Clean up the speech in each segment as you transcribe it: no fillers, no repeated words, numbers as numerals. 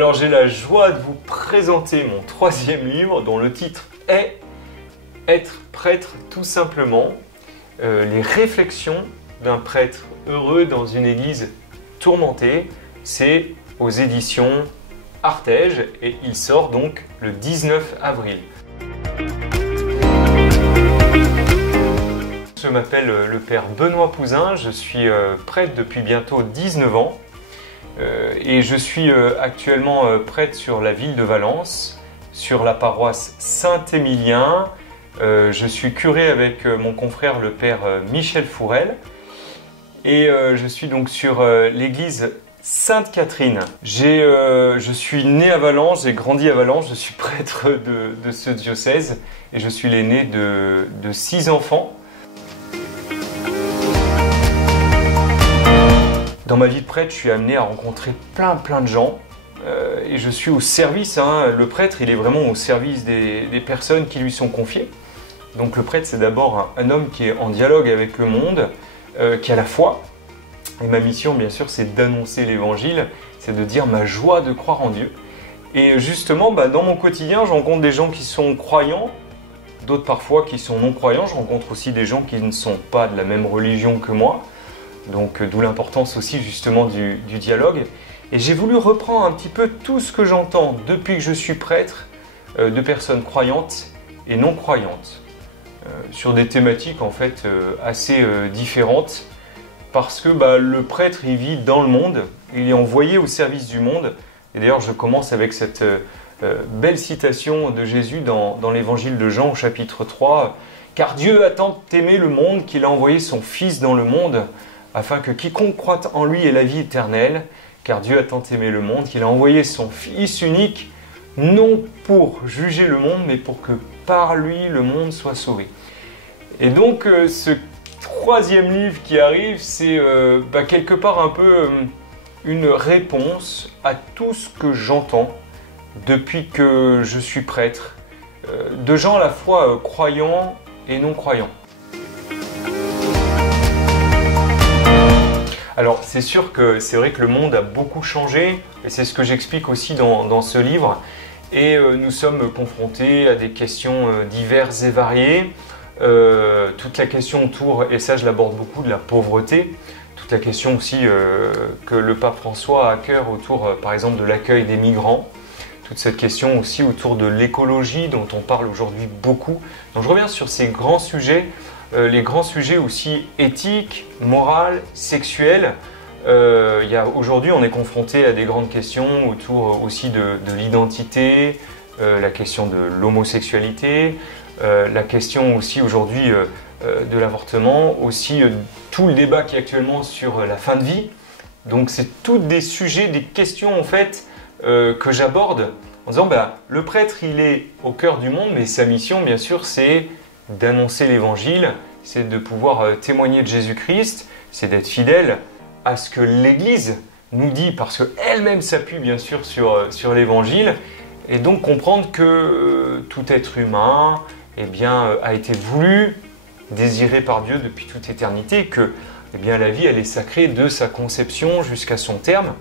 Alors j'ai la joie de vous présenter mon troisième livre dont le titre est « Être prêtre tout simplement ». Les réflexions d'un prêtre heureux dans une église tourmentée. C'est aux éditions Artege et il sort donc le 19 avril. Je m'appelle le père Benoît Pouzin, je suis prêtre depuis bientôt 19 ans et je suis actuellement prêtre sur la ville de Valence, sur la paroisse Saint-Émilien. Je suis curé avec mon confrère le père Michel Fourel et je suis donc sur l'église Sainte-Catherine. Je suis né à Valence, j'ai grandi à Valence, je suis prêtre de ce diocèse et je suis l'aîné de 6 enfants. Dans ma vie de prêtre, je suis amené à rencontrer plein de gens et je suis au service. Le prêtre, il est vraiment au service des personnes qui lui sont confiées. Donc le prêtre, c'est d'abord un homme qui est en dialogue avec le monde, qui a la foi. Et ma mission, bien sûr, c'est d'annoncer l'évangile, c'est de dire ma joie de croire en Dieu. Et justement, dans mon quotidien, je rencontre des gens qui sont croyants, d'autres parfois qui sont non-croyants. Je rencontre aussi des gens qui ne sont pas de la même religion que moi. Donc d'où l'importance aussi justement du dialogue. Et j'ai voulu reprendre un petit peu tout ce que j'entends depuis que je suis prêtre, de personnes croyantes et non croyantes, sur des thématiques en fait assez différentes. Parce que le prêtre, il vit dans le monde, il est envoyé au service du monde. Et d'ailleurs, je commence avec cette belle citation de Jésus dans l'évangile de Jean au chapitre 3. « Car Dieu a tant aimé le monde qu'il a envoyé son Fils dans le monde, afin que quiconque croit en lui ait la vie éternelle. Car Dieu a tant aimé le monde qu'il a envoyé son Fils unique, non pour juger le monde, mais pour que par lui le monde soit sauvé. » Et donc, ce troisième livre qui arrive, c'est quelque part un peu une réponse à tout ce que j'entends depuis que je suis prêtre, de gens à la fois croyants et non croyants. Alors c'est sûr que c'est vrai que le monde a beaucoup changé et c'est ce que j'explique aussi dans ce livre et nous sommes confrontés à des questions diverses et variées. Toute la question autour, et ça je l'aborde beaucoup, de la pauvreté, toute la question aussi que le pape François a à cœur autour par exemple de l'accueil des migrants, toute cette question aussi autour de l'écologie dont on parle aujourd'hui beaucoup. Donc je reviens sur ces grands sujets, les grands sujets aussi éthiques, morales, sexuels. Aujourd'hui on est confronté à des grandes questions autour aussi de l'identité, la question de l'homosexualité, la question aussi aujourd'hui de l'avortement, aussi tout le débat qui est actuellement sur la fin de vie. Donc c'est tous des sujets, des questions en fait que j'aborde en disant le prêtre il est au cœur du monde, mais sa mission bien sûr c'est d'annoncer l'évangile, c'est de pouvoir témoigner de Jésus-Christ, c'est d'être fidèle à ce que l'Église nous dit parce qu'elle-même s'appuie bien sûr sur l'évangile et donc comprendre que tout être humain a été voulu, désiré par Dieu depuis toute éternité, que la vie elle est sacrée de sa conception jusqu'à son terme.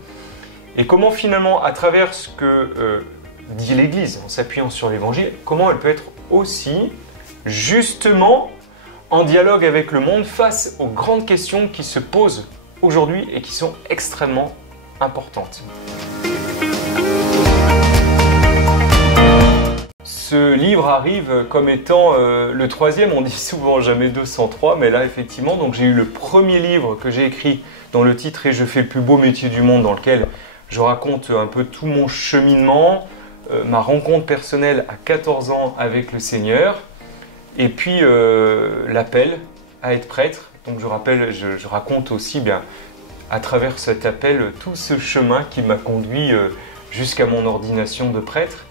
Et comment finalement, à travers ce que dit l'Église, en s'appuyant sur l'Évangile, comment elle peut être aussi justement en dialogue avec le monde face aux grandes questions qui se posent aujourd'hui et qui sont extrêmement importantes. Ce livre arrive comme étant le troisième, on dit souvent jamais 203, mais là effectivement, donc j'ai eu le premier livre que j'ai écrit dont le titre est « Je fais le plus beau métier du monde » dans lequel je raconte un peu tout mon cheminement, ma rencontre personnelle à 14 ans avec le Seigneur, et puis l'appel à être prêtre. Donc je raconte aussi à travers cet appel tout ce chemin qui m'a conduit jusqu'à mon ordination de prêtre.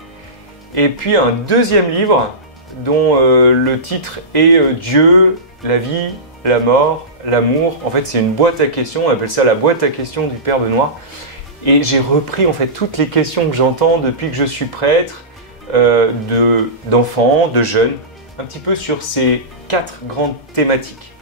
Et puis un deuxième livre dont le titre est Dieu, la vie, la mort, l'amour. En fait, c'est une boîte à questions, on appelle ça la boîte à questions du Père Benoît. Et j'ai repris en fait toutes les questions que j'entends depuis que je suis prêtre, d'enfants, de jeunes, un petit peu sur ces 4 grandes thématiques.